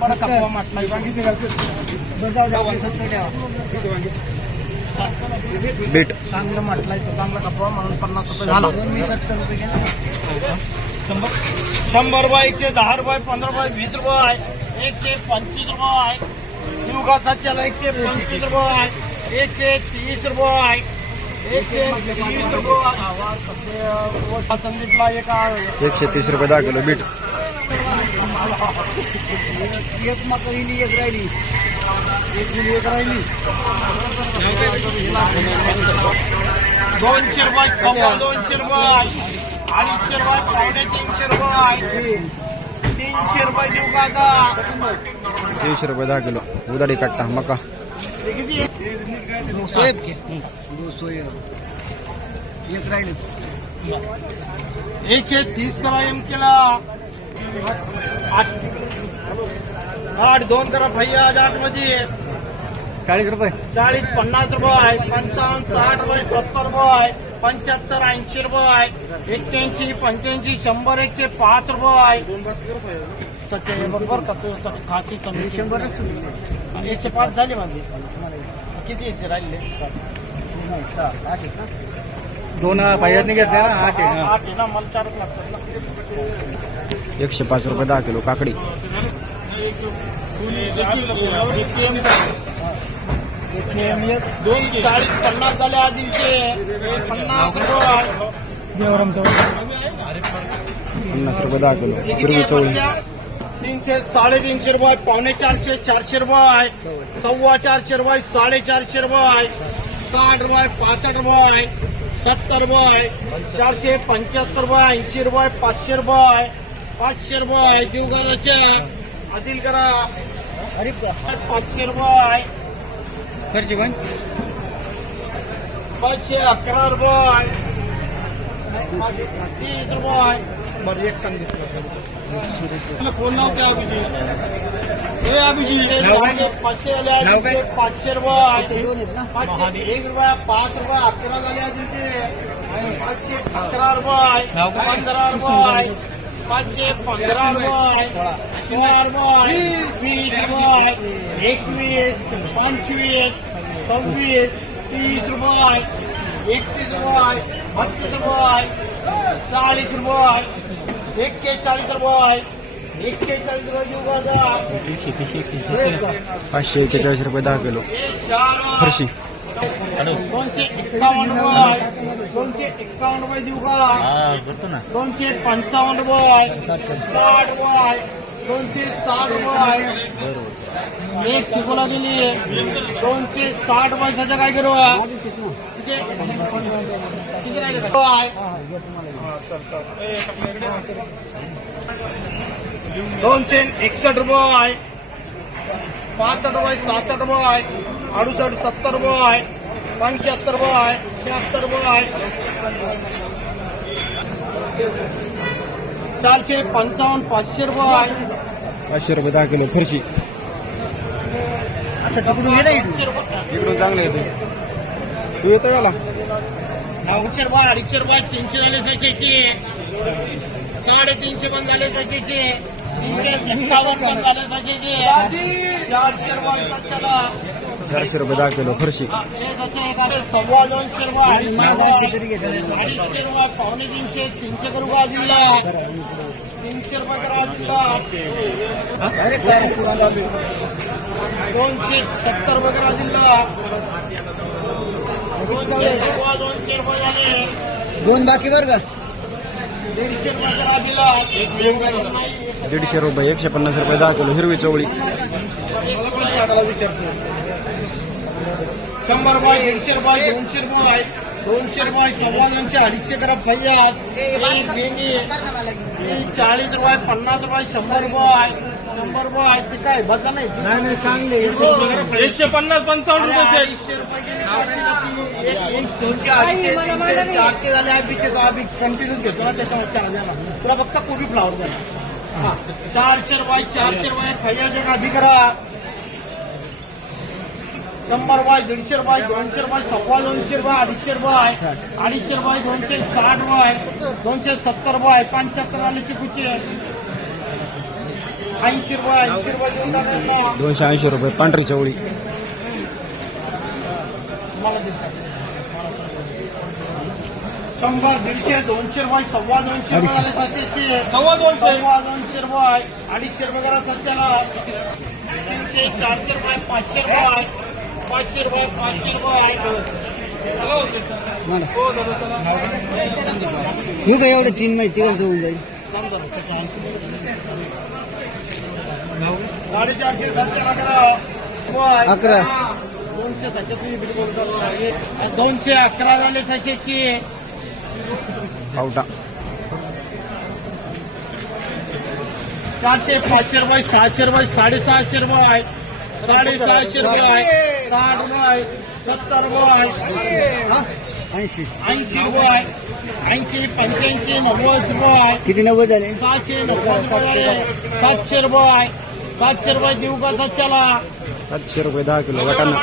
बरं कपवा म्हटलं बीट. चांगलं म्हटलंय तो चांगला कपवा म्हणून पन्नास रुपये झाला. मी सत्तर रुपये केला. शंभर? शंभर रुपये एकशे दहा रुपये पंधरा रुपये वीस रुपये आहे. एकशे पंचवीस रुपये आहे. युगाचा चला एकशे पंचवीस रुपये आहे. एकशे तीस रुपये आहे. एकशे तीस रुपये दहा किलो बीट. एक इली एक एक किलो एक राहिली दोनशे रुपये सव्वा दोनशे रुपये अडीचशे रुपये पावणे तीनशे रुपये तीनशे रुपये देऊ का आता? तीनशे रुपये दहा किलो. उदाडी कट्टा मका. के? एक राहिली एकशे तीस करा केला. आठ. आठ दोन करा भैया आठमध्ये चाळीस रुपये. चाळीस पन्नास रुपये. पंचावन्न साठ रुपये सत्तर रुपये. पंच्याहत्तर ऐंशी रुपये. एक्क्याऐंशी पंच्याऐंशी शंभर एकशे पाच रुपये. सत्य बरोबर का खासी कमी शंभर एकशे पाच झाले माझे. किती यायचे राहिले? दोन बाहेरने घेतले ना आठ आहे आठ आहे ना मला चारच लागतात ना. एकशे पाच रुपये दहा किलो काकडी. दोन चाळीस पन्नास झाले आधीचे पन्नास रुपये दहा किलो. हिरवी चवळी. तीनशे, साडेतीनशे रुपये, पावणे चारशे चारशे रुपये, सव्वा चारशे रुपये, साडेचारशे रुपये, साठ रुपये, पासष्ट रुपये, सत्तर रुपये, चारशे पंच्याहत्तर रुपये, ऐंशी रुपये, पाचशे रुपये पाचशे रुपये जीवगाराचे आदिल करा. अरे पाचशे रुपये. खर्च पण पाचशे अकरा रुपये. तीस रुपये. बरं एक सांगितलं फ़ोन नाव काय? अभिजित हे अभिजित पाचशे आले नाव काय? अजून पाचशे रुपये. दोन पाचशे एक रुपया पाच रुपये अकरा झाले अजून ते पाचशे अकरा रुपये. पंधरा रुपये. पाचशे पंधरा रुपये सोळा रुपये वीस रुपये एकवीस पंचवीस सव्वीस तीस रुपये एकतीस रुपये बत्तीस रुपये चाळीस रुपये एक्केचाळीस रुपये पाचशे एक्केचाळीस रुपये दहा किलो। फरशी। दोनशे एक्कावन्न रुपये दोनशे एक्कावन्न रुपये देऊ का दोनशे पंचावन्न रुपये साठ रुपये दोनशे साठ रुपये एक चुकोला गेली दोनशे साठ सध्या काय करू? राहिले? रुपये दोनशे एकसष्ट रुपये पासष्ट रुपये सहासष्ट रुपये अडुसष्ट सत्तर रुपये पंच्याहत्तर रुपये शहात्तर रुपये चारशे पंचावन्न पाचशे रुपये पाचशे रुपये दहा किलो फरशी. असं तिकडून ये ना इकडून? दोनशे रुपये इकडून चांगलं येते तू येतो याला? दोनशे रुपये अडीचशे रुपये तीनशे झाले सायचे साडेतीनशे पण झाले सायचे तीनशे एक्कावन्न पण झाले सायचे चारशे रुपये चारशे રૂપિયા દા કિલો ખુરશી. रुपये दोन बाकी कर दीडशे रुपये दीडशे रुपये एकशे पन्नास रुपये दहा किलो हिरवी चवळी. विचारतो शंभर रुपये दीडशे रुपये दोनशे रुपये दोनशे रुपये दोनशे अडीचशे करा फैयात चाळीस रुपये पन्नास रुपये शंभर रुपये शंभर रुपये ते काय बघा नाही नाही चांगले एकशे पन्नास पंचावन्न रुपये अडीचशे रुपये दोनशे अडीचशे चारशे झाले तो आबी कंटिन्यू घेतो ना त्याच्यामुळे चार तुला फक्त कोबी फ्लावर. हा. चारशे रुपये चारशे रुपये फैयाचे आधी करा शंभर रुपये दीडशे रुपये दोनशे रुपये सव्वा दोनशे रुपये अडीचशे रुपये अडीचशे रुपये दोनशे साठ रुपये दोनशे सत्तर रुपये पंच्याहत्तर आले चिकूचे ऐंशी रुपये ऐंशी रुपये. दोनशे ऐंशी रुपये पांढरी चवळी. शंभर दीडशे दोनशे रुपये सव्वा दोनशे रुपये झाले सातशेचे सव्वा दोनशे. सव्वा दोनशे रुपये अडीचशे रुपये करा सध्याला. तीनशे चारशे रुपये पाचशे रुपये पाचशे रुपये पाचशे रुपये मी काय एवढं तीन माहिती तिघांचं होऊन जाईल साडेचारशे. अकरा. दोनशे बोलता दोनशे अकरा झाले सातशेची पावटा सातशे पाचशे रुपये सहाशे रुपये साडेसहाशे रुपये साडेसहाशे रुपये साठ रुपये सत्तर रुपये ऐसी ऐंशी. ऐंशी ऐंशी पंच्याऐंशी नव्वद रुपये किती नव्वद झाले? सहाशे नव्वद रुपये सातशे रुपये. सातशे रुपये देऊ का सच्याला सातशे रुपये दहा किलो वाटाणा